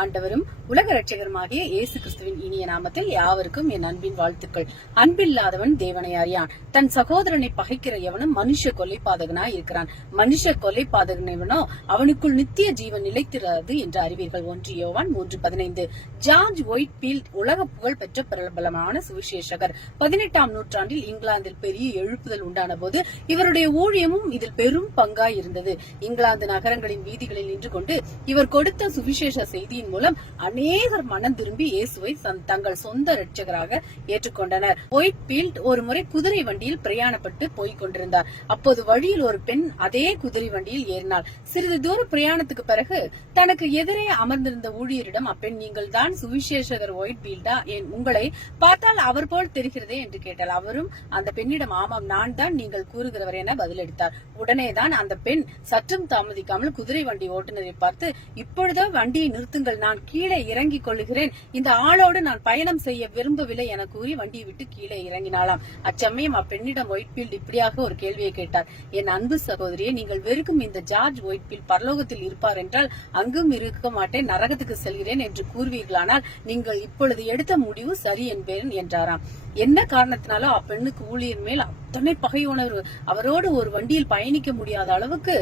ஆண்டவரும் உலக இரட்சகருமாகிய இயேசு கிறிஸ்துவின் இனிய நாமத்தில் யாவருக்கும் என் அன்பின் வாழ்த்துக்கள். அன்பில்லாதவன் தேவனை அறியான், தன் சகோதரனை பகைக்கிற எவனும் மனுஷ கொலைபாதகனாய் இருக்கிறான். மனுஷ கொலைபாதகனவனோ அவனுக்குள் நித்திய ஜீவன் நிலைத்திராது என்று அறிவீர்கள். 1 யோவான் 3:15. ஜார்ஜ் ஒயிட்ஃபீல்ட் உலக புகழ் பெற்ற பிரபலமான சுவிசேஷகர். 18ஆம் நூற்றாண்டில் இங்கிலாந்தில் பெரிய எழுப்புதல் உண்டான போது இவருடைய ஊழியமும் இதில் பெரும் பங்காய் இருந்தது. இங்கிலாந்து நகரங்களின் வீதிகளில் நின்று கொண்டு இவர் கொடுத்த சுவிசேஷ செய்தியின் மூலம் அநேகர் மனம் திரும்பி இயேசுவை தங்கள் சொந்த இரட்சகராக ஏற்றுக்கொண்டனர். ஒயிட்ஃபீல்ட் ஒரு முறை குதிரை வண்டியில் பிரயாணப்பட்டு போய்க் கொண்டிருந்தார். அப்போது வழியில் ஒரு பெண் அதே குதிரை வண்டியில் ஏறினாள். சிறிது தூர பிரயாணத்துக்கு பிறகு தனக்கு எதிரே அமர்ந்திருந்த ஊழியரிடம், அப்பெண், நீங்கள் தான் சுவிசேஷகர் ஒயிட்ஃபீல்டா? உங்களை பார்த்தால் அவர் போல் தெரிகிறதே என்று கேட்டாள். அவரும் அந்த பெண்ணிடம், ஆமாம், நான் தான் நீங்கள் கூறுகிறவர் என பதிலளித்தார். உடனேதான் அந்த பெண் சற்றும் தாமதிக்காமல் குதிரை வண்டி ஓட்டுநரை பார்த்து, இப்பொழுதோ வண்டியை நிறுத்துங்கள், நான் கீழே இறங்கிக் கொள்ளுகிறேன், இந்த ஆளோடு நான் பயணம் செய்ய விரும்பவில்லை என கூறி வண்டியை விட்டு கீழே இறங்கினாளாம். அச்சமயம் அப்பெண்ணிடம் ஒயிட்ஃபீல்ட் இப்படியாக ஒரு கேள்வியை கேட்டார். என் அன்பு சகோதரியே, நீங்கள் வெறுக்கும் இந்த ஜார்ஜ் ஒயிட்ஃபீல்ட் பரலோகத்தில் இருப்பார் என்றால் அங்கும் இருக்க மாட்டேன், நரகத்துக்கு செல்கிறேன் என்று கூறுவீர்களானால் நீங்கள் இப்பொழுது எடுத்த முடிவு சரி என்பேன் என்றாராம். என்ன காரணத்தினாலும் அப்பெண்ணுக்கு ஊழியர் மேல் அத்தனை பகை உணர்வு. அவரோடு ஒரு வண்டியில் பயணிக்க முடியாத அளவுக்கு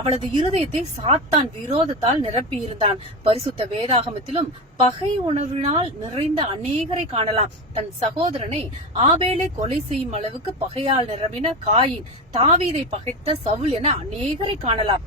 அவளது இருதயத்தை சாத்தான் விரோதத்தால் நிரப்பி இருந்தான். பரிசுத்த வேதாகமத்திலும் பகை உணர்வினால் நிறைந்த அநேகரை காணலாம். தன் சகோதரனை ஆபேலை கொலை செய்யும் அளவுக்கு பகையால் நிரம்பின காயின், தாவீதை பகைத்த சவுல் என அநேகரை காணலாம்.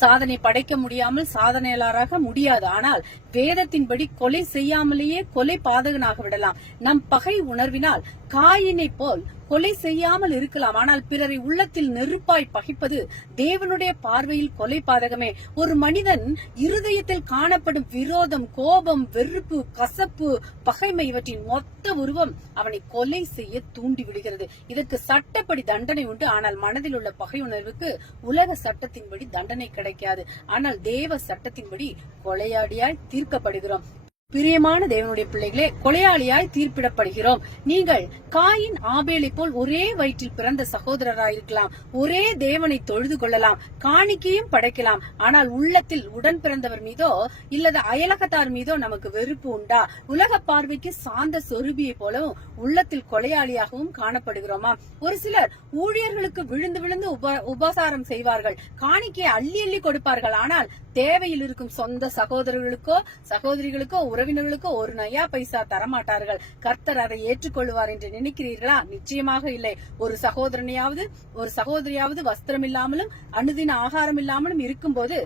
சாதனை படைக்க முடியாமல் சாதனையாளராக முடியாது, ஆனால் வேதத்தின்படி கொலை செய்யாமலேயே கொலை பாதகனாக விடலாம். நம் பகை உணர்வினால் காயினை போல் கொலை செய்யாமல் இருக்கலாம், ஆனால் பிறரை உள்ளத்தில் நெருப்பாய் பகைப்பது தேவனுடைய பார்வையில் கொலை பாதகமே. ஒரு மனிதன் இருதயத்தில் காணப்படும் விரோதம், கோபம், வெறுப்பு, கசப்பு, பகைமை இவற்றின் மொத்த உருவம் அவனை கொலை செய்ய தூண்டி விடுகிறது. இதற்கு சட்டப்படி தண்டனை உண்டு, ஆனால் மனதில் உள்ள பகை உணர்வுக்கு உலக சட்டத்தின்படி தண்டனை கிடைக்காது. ஆனால் தேவ சட்டத்தின்படி கொலையாடியாய் தீர்க்கப்படுகிறோம். பிரியமான தேவனுடைய பிள்ளைகளே, கொலையாளியாய் தீர்ப்பிடப்படுகிறோம். நீங்கள் காயின் ஆபேலை போல் ஒரே வயிற்றில் பிறந்த சகோதரராயிருக்கலாம், ஒரே தேவனை தொழுது கொள்ளலாம், காணிக்கையும் படைக்கலாம். ஆனால் உள்ளத்தில் உடன் பிறந்தவர் மீதோ இல்லது அயலகத்தார் மீதோ நமக்கு வெறுப்பு உண்டா? உலக பார்வைக்கு சாந்த சொருபியை போலவும் உள்ளத்தில் கொலையாளியாகவும் காணப்படுகிறோமா? ஒரு சிலர் ஊழியர்களுக்கு விழுந்து விழுந்து உபசாரம் செய்வார்கள், காணிக்கையை அள்ளி அள்ளி கொடுப்பார்கள். ஆனால் தேவையில் இருக்கும் சொந்த சகோதரர்களுக்கோ சகோதரிகளுக்கோ உறவினர்களுக்கோ ஒரு நயா பைசா தரமாட்டார்கள். கர்த்தர் அதை ஏற்றுக்கொள்வார் என்று நினைக்கிறீர்களா? நிச்சயமாக இல்லை. ஒரு சகோதரியாவது வஸ்திரம் இல்லாமலும் அனுதின ஆகாரம் இல்லாமலும் இருக்கும்போது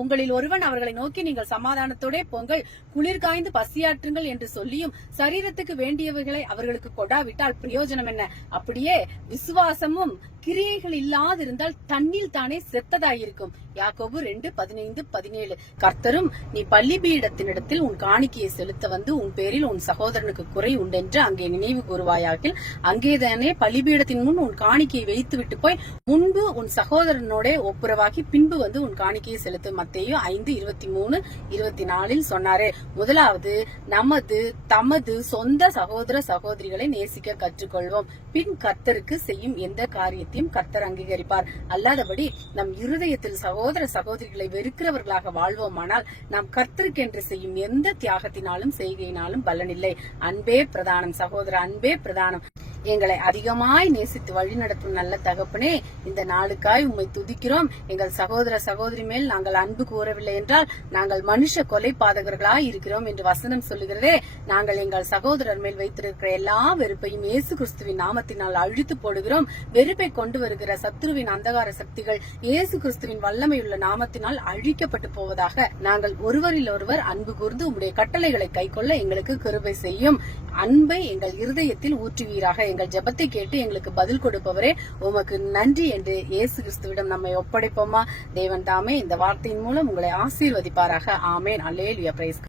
உங்களில் ஒருவன் அவர்களை நோக்கி, நீங்கள் சமாதானத்தோட போங்கள், குளிர் காய்ந்து பசியாற்றுங்கள் என்று சொல்லியும் சரீரத்துக்கு வேண்டியவைகளை அவர்களுக்கு கொடாவிட்டால் பிரயோஜனம் என்ன? அப்படியே விசுவாசமும் கிரியைகள் இல்லாதிருந்தால் தன்னில் தானே செத்ததாயிருக்கும். யாக்கோபு 2:15-17. கர்த்தரும், நீ பலிபீடத்தினிடத்தில் உன் காணிக்கையை செலுத்த வந்து உன் பேரில் உன் சகோதரனுக்கு குறை உண்டென்று அங்கே நினைவு கூறுவாயாகில் அங்கேதானே பலிபீடத்தின் முன் உன் காணிக்கையை வைத்து விட்டு போய் முன்பு உன் சகோதரனோட ஒப்புரவாகி பின்பு வந்து உன் காணிக்கையை செலுத்தும். மத்தேயு 5:23-24 சொன்னாரே. முதலாவது தமது சொந்த சகோதர சகோதரிகளை நேசிக்க கற்றுக்கொள்வோம். பின் கர்த்தருக்கு செய்யும் எந்த காரியத்தையும் கர்த்தர் அங்கீகரிப்பார். அல்லாதபடி நம் இருதயத்தில் சகோதர சகோதரிகளை வெறுக்கிறவர்களாக வாழ்வோமானால் நாம் கர்த்தருக்கு என்று செய்யும் எந்த தியாகத்தினாலும் செய்கையினாலும் பலனில்லை. அன்பே பிரதானம் சகோதர, அன்பே பிரதானம். எங்களை அதிகமாய் நேசித்து வழி நடத்தும் நல்ல தகப்பனே, இந்த நாளுக்காய் உம்மை துதிக்கிறோம். எங்கள் சகோதர சகோதரி மேல் நாங்கள் அன்பு கூறவில்லை என்றால் நாங்கள் மனுஷ கொலை பாதகர்களாய் இருக்கிறோம் என்று வசனம் சொல்லுகிறதே. நாங்கள் எங்கள் சகோதரர் மேல் வைத்திருக்கிற எல்லா வெறுப்பையும் இயேசு கிறிஸ்துவின் நாமத்தினால் அழித்து போடுகிறோம். வெறுப்பை கொண்டு வருகிற சத்துருவின் அந்தகார சக்திகள் இயேசு கிறிஸ்துவின் வல்லமையுள்ள நாமத்தினால் அழிக்கப்பட்டு போவதாக. நாங்கள் ஒருவரில் ஒருவர் அன்பு கூர்ந்து உம்முடைய கட்டளைகளை கைக்கொள்ள எங்களுக்கு கிருபை செய்யும். அன்பை எங்கள் இருதயத்தில் ஊற்றுவீராக. எங்கள் ஜெபத்தை கேட்டு எங்களுக்கு பதில் கொடுப்பவரே, உமக்கு நன்றி என்று இயேசு கிறிஸ்துவிடம் நம்மை ஒப்படைப்போமா? தேவன் தாமே இந்த வார்த்தையின் மூலம் உங்களை ஆசீர்வதிப்பாராக. ஆமேன். அல்லேலூயா. பிரைஸ்.